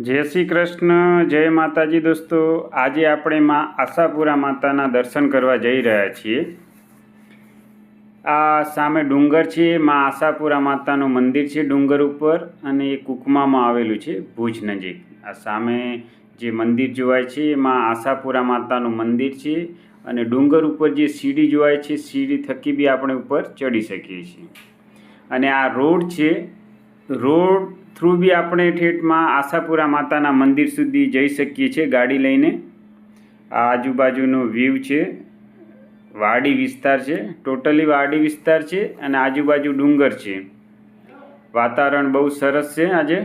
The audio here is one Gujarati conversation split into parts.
જય શ્રી કૃષ્ણ, જય માતાજી દોસ્તો. આજે આપણે માં આશાપુરા માતાના દર્શન કરવા જઈ રહ્યા છીએ. આ સામે ડુંગર છે, માં આશાપુરા માતાનું મંદિર છે ડુંગર ઉપર અને એ કુકમામાં આવેલું છે ભુજ નજીક. આ સામે જે મંદિર જોવાય છે એમાં આશાપુરા માતાનું મંદિર છે અને ડુંગર ઉપર જે સીડી જોવાય છે, સીડી થકી બી આપણે ઉપર ચડી શકીએ છીએ. અને આ રોડ છે, રોડ થ્રુ બી આપણે ઠેઠમાં આશાપુરા માતાના મંદિર સુધી જઈ શકીએ છીએ ગાડી લઈને. આ આજુબાજુનો વ્યૂ છે. વાડી વિસ્તાર છે. ટોટલી વાડી વિસ્તાર છે અને આજુબાજુ ડુંગર છે. વાતાવરણ બહુ સરસ છે આજે.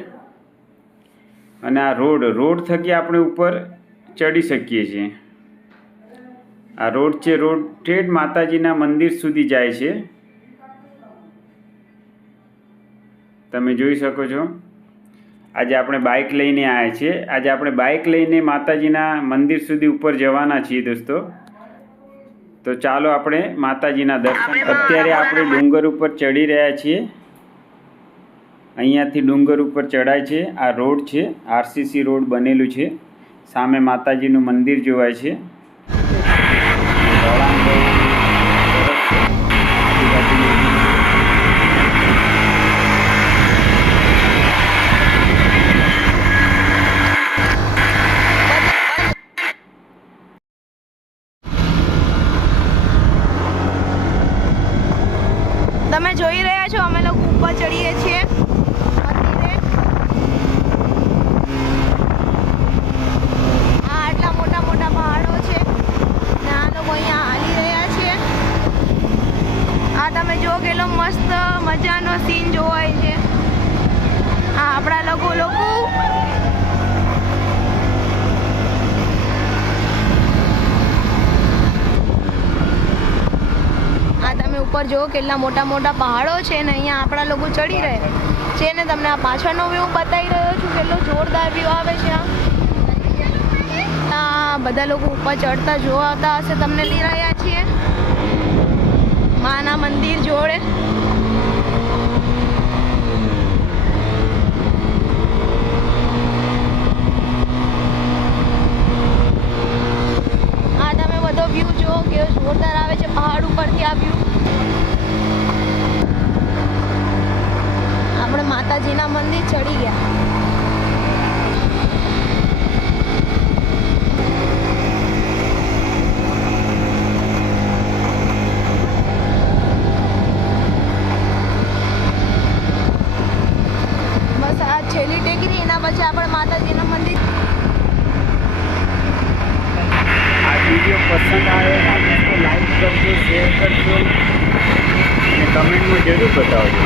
અને આ રોડ રોડ થકી આપણે ઉપર ચડી શકીએ છીએ. આ રોડ છે, રોડ ઠેઠ માતાજીના મંદિર સુધી જાય છે. તમે જોઈ શકો છો. આજે આપણે બાઇક લઈને આવ્યા છીએ. આજે આપણે બાઇક લઈને માતાજીના મંદિર સુધી ઉપર જવાના છીએ દોસ્તો. તો ચાલો આપણે માતાજીના દર્શન. અત્યારે આપણે ડુંગર ઉપર ચડી રહ્યા છીએ. અહીંયાથી ડુંગર ઉપર ચડાય છે. આ રોડ છે. આરસીસી રોડ બનેલું છે. સામે માતાજીનું મંદિર જોવાય છે. જો કેટલા મોટા મોટા પહાડો છે ને અહીંયા આપણા લોકો ચડી રહ્યા છે ને તમને આ પાછળનો વ્યૂ બતાવી રહ્યો છું, કેટલો જોરદાર વ્યૂ આવે છે આ બધા લોકો ઉપર ચડતા જોવાતા હશે, તમને લઈ રહ્યા છીએ. માના મંદિર જોડે આ તમે બધો વ્યૂ જો કેવો જોરદાર આવે છે પહાડ ઉપરથી આ વ્યૂ આપણે માતાજીના મંદિર ચડી ગયા બસ આ છેલ્લી ટેકરી એના પછી આપણે માતાજીના મંદિર આ વીડિયો પસંદ આવે તો લાઈક કરજો શેર કરજો અને કમેન્ટમાં બતાવજો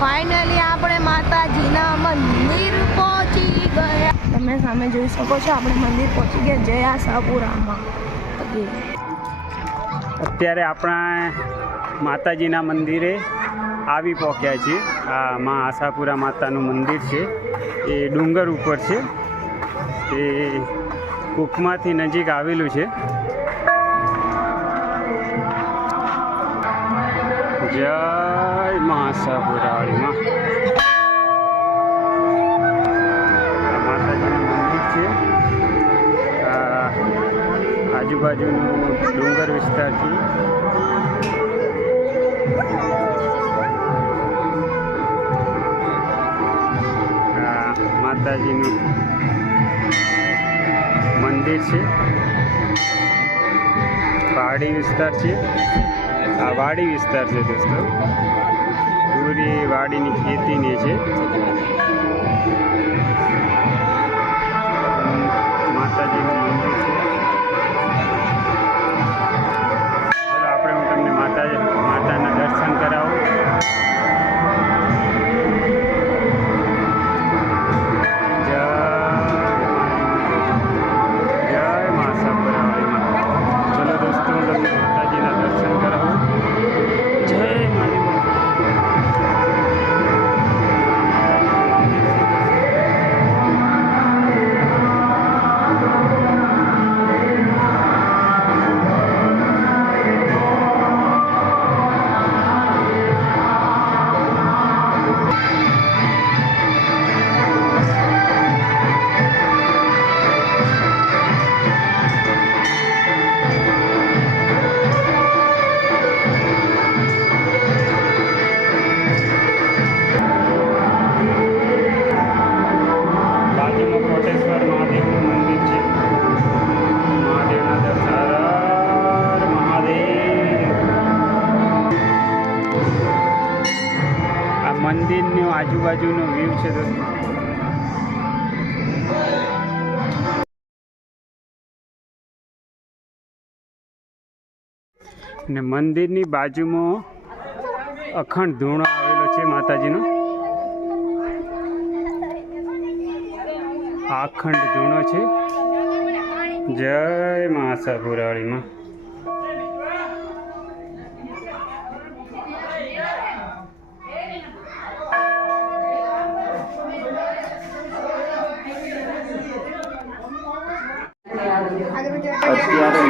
ફાઇનલી આપણે માતાજીના મંદિર પહોંચી ગયા. તમે સામે જોઈ શકો છો, આપણે મંદિર પહોંચી ગયા જયા સાપુરામાં અત્યારે આપણા માતાજીના મંદિરે આવી પહોંચ્યા છીએ. આ માં આશાપુરા માતાનું મંદિર છે. એ ડુંગર ઉપર છે. એ કુકમાંથી નજીક આવેલું છે. જય મા આશાપુરાવાળીમાં આ માતાજીનું મંદિર છે. આજુબાજુનું ડુંગર વિસ્તાર છે. માતાજીનું મંદિર છે. પહાડી વિસ્તાર છે. આ વાડી વિસ્તાર છે દોસ્તો. પૂરી વાડીની ખેતીની છે. આજુબાજુનો વ્યૂ છે દોસ્તો ને મંદિરની બાજુમાં અખંડ ધૂણો આવેલો છે માતાજીનો. આ અખંડ ધૂણો છે. જય મા આશાપુરાળીમાં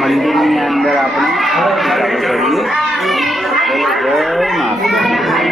મંદિરની અંદર આપણે જય મા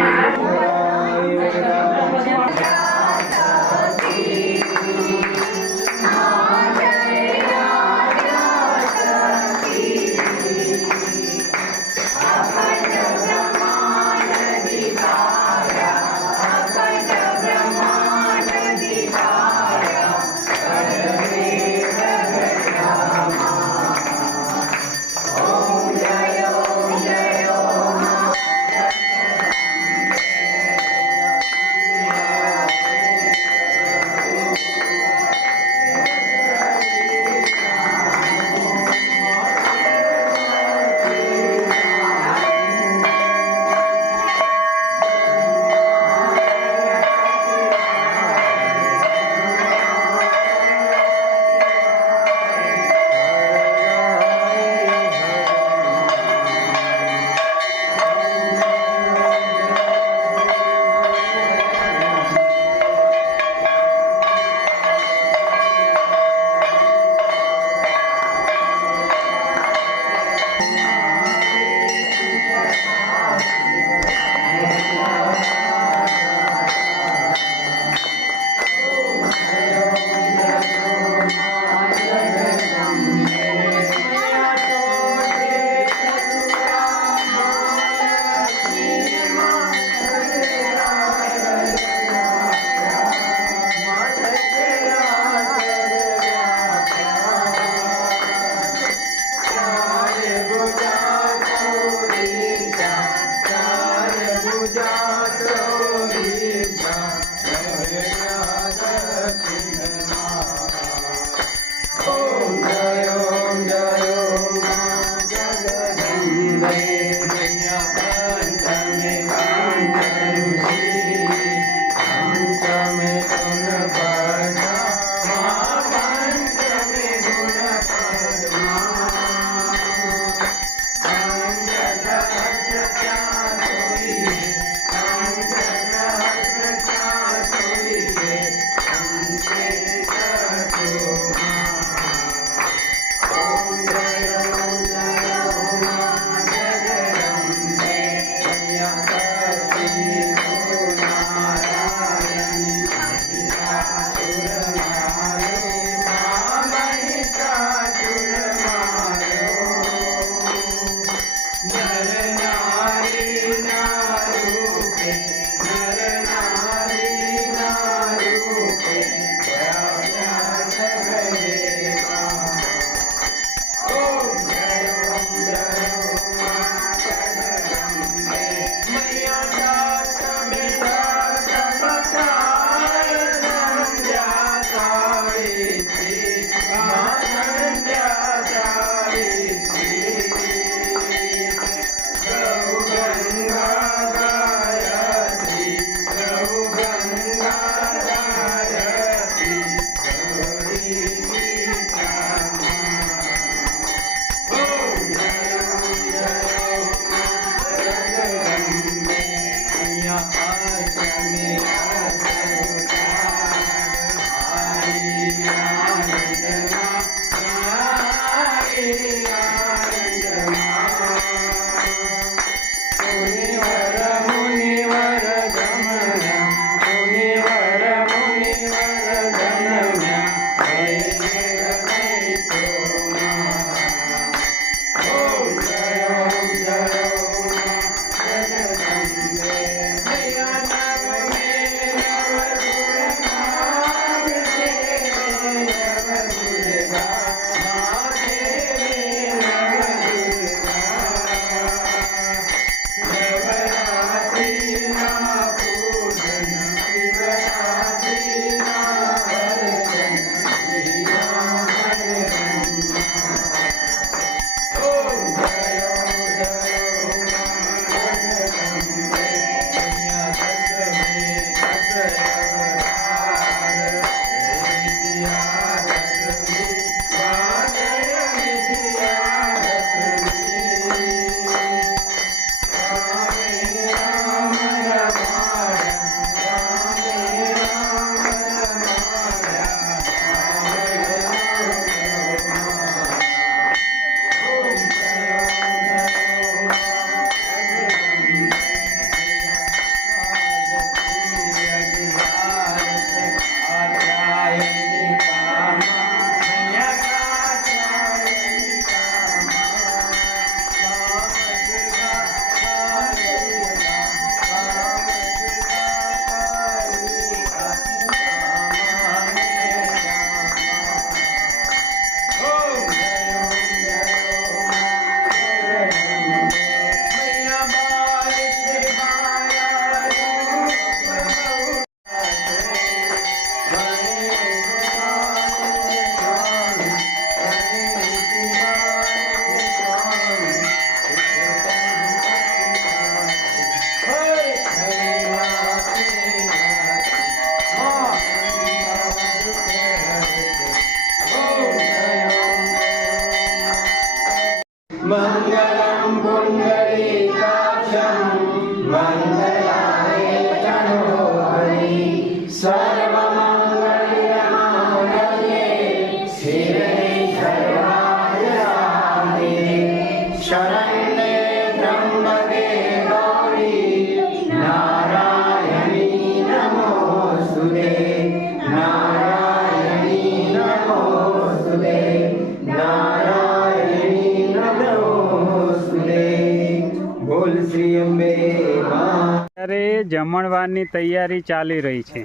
જમણવારની તૈયારી ચાલી રહી છે.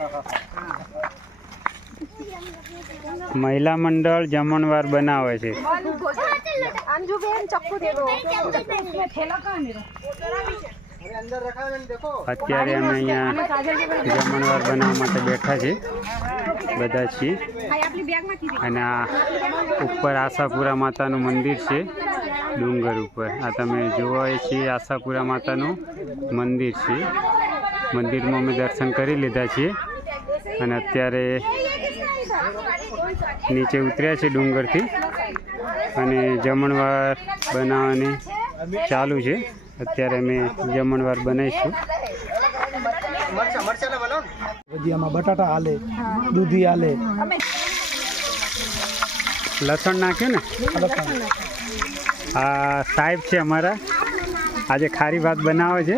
મહિલા મંડળ જમણવાર બનાવે છે. અત્યારે અમે અહીંયા જમણવાર બનાવવા માટે બેઠા છે બધા છીએ. અને આ ઉપર આશાપુરા માતાનું મંદિર છે. ડુંગર ઉપર. આ તમે જોવા છીએ આશાપુરા માતાનું મંદિર છે. મંદિરમાં અમે દર્શન કરી લીધા છીએ. અને અત્યારે નીચે ઉતર્યા છે ડુંગરથી. અને જમણવાર બનાવવાની ચાલુ છે. અત્યારે અમે જમણવાર બનાવીશું. ભજીયામાં બટાટા હાલે દૂધી હાલે. લસણ નાખ્યું ને? આ સાહેબ છે અમારા. આજે ખારી ભાત બનાવે છે.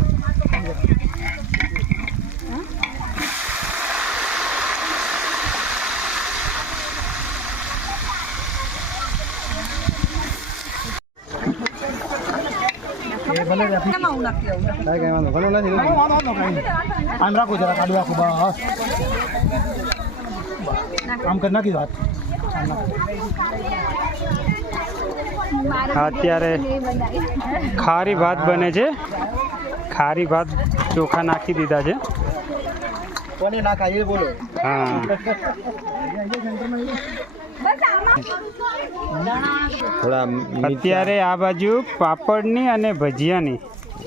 કાંઈ વાંધો ભલે નથી આમ રાખો જરા કાઢું રાખો બસ આમ કરી નાખી વાત અત્યારે ખારી ભાત બને છે. ખારી ભાત ચોખા નાખી દીધા છે. કોને નાખા એ બોલો. હા. થોડા અત્યારે આ બાજુ પાપડની અને ભજીયાની.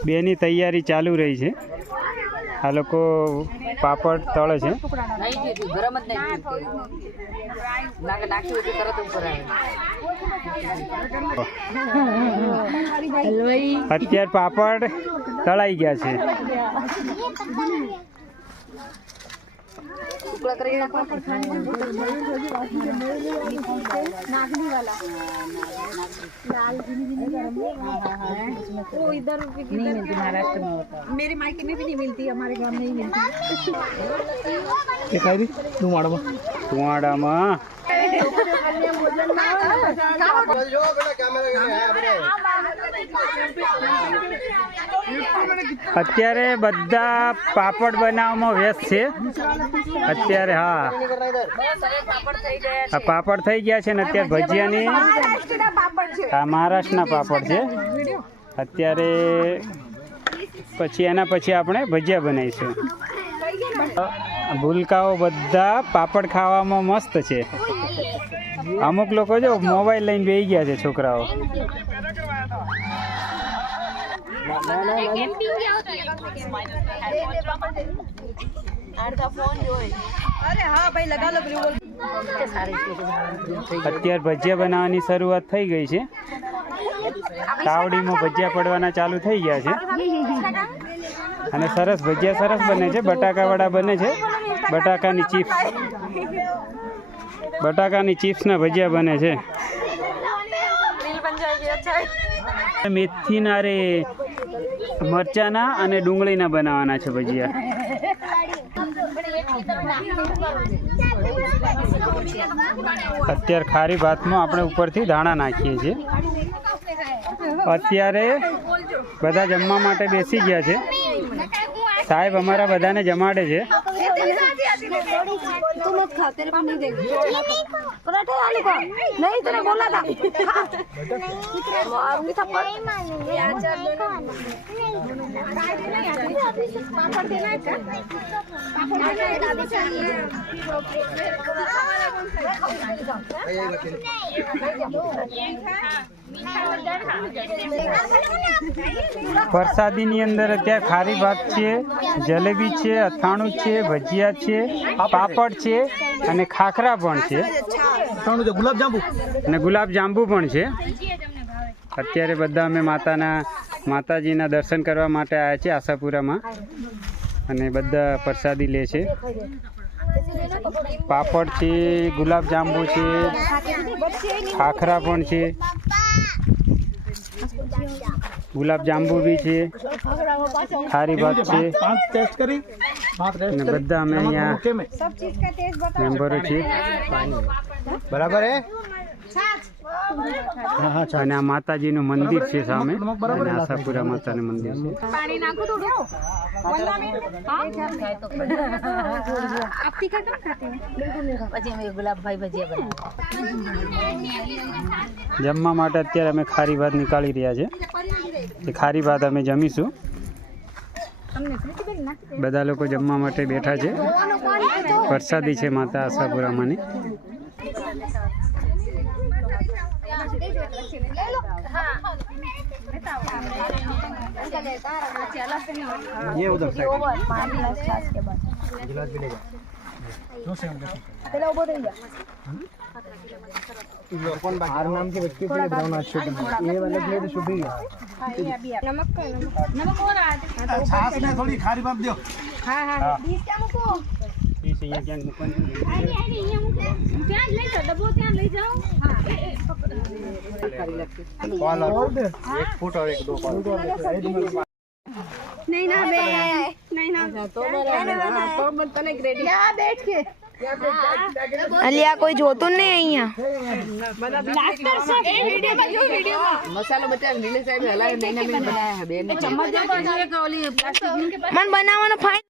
બેની તૈયારી ચાલુ રહી છે. આ લોકો પાપડ તળે છે. અત્યારે પાપડ તળાઈ ગયા છે. भूख लग रही है नागली वाला लाल वो इधर नहीं मिलती महाराष्ट्र में होता मेरे मायके में। भी नहीं मिलती हमारे गाँव में ही मिलती तुम्हारा तुम्हारा माँ बोलना અત્યારે બધા પાપડ બનાવવામાં વ્યસ્ત છે. અત્યારે હા. આ પાપડ થઈ ગયા છે ને અત્યારે ભજીયાની. આ મહારાષ્ટ્રના પાપડ છે. અત્યારે પછી એના પછી આપણે ભજીયા બનાવીશું. ભૂલકાઓ બધા પાપડ ખાવામાં મસ્ત છે. અમુક લોકો જો મોબાઈલ લઈને બેસી ગયા છે છોકરાઓ. અત્યારે ભજીયા બનાવવાની શરૂઆત થઈ ગઈ છે. તાવડીમાં ભજીયા પડવાના ચાલુ થઈ ગયા છે. અને સરસ ભજીયા સરસ બને છે. બટાકાવાળા બને છે. બટાકાની ચિપ્સ. બટાકાની ચિપ્સના ભજીયા બને છે. મેથીના રે મરચાના અને ડુંગળીના બનાવવાના છે ભજીયા. અત્યારે ખારી ભાતમાં આપણે ઉપરથી ધાણા નાખીએ છીએ. અત્યારે બધા જમવા માટે બેસી ગયા છે. સાહેબ અમારા બધાને જમાડે છે. પ્રસાદીની અંદર અત્યારે ખારી ભાગ છે જલેબી છે અથાણું છે ભજીયા છે પાપડ છે અને ખાખરા પણ છે. ગુલાબજાંબુ અને ગુલાબજાંબુ પણ છે. અત્યારે બધા અમે માતાના માતાજીના દર્શન કરવા માટે આવ્યા છીએ આશાપુરામાં. અને બધા પ્રસાદી લે છે. પાપડ છે ગુલાબ જાંબુ છે ખાખરા પણ છે ગુલાબ જાંબુ બી છે ખારી વાત છે. અને બધા અમે અહીંયા મેમ્બરો છે બરાબર હે? હા હા અને આ માતાજીનું મંદિર છે સામે. અને આશાપુરા માતાનું મંદિર છે. પછી અમે ગુલાબભાઈ ભજીયા બનાવ્યા. જમવા માટે અત્યારે અમે ખારી ભાત નીકાળી રહ્યા છે. એ ખારી ભાત અમે જમીશું. બધા લોકો જમવા માટે બેઠા છે. વરસાદી છે માતા આશાપુરામાંની. ये उधर से गिलास भी ले जा दो से पहले वो दे जा अपन बाहर नाम के बच्चे के लिए ब्राउन अच्छे ये वाले के लिए शुभ ही है। नमक नमक। और आ छाछ में थोड़ी खारी बाप दियो। हाँ हाँ बीस का मुको? પીસ અહીંયા ક્યાંક મૂકવાનું નહીં ના બે. નહીં ના. તો મને કે અલિયા કોઈ જોતું નહીં અહીંયા. મસાલો બનાવવાનો ફાઈન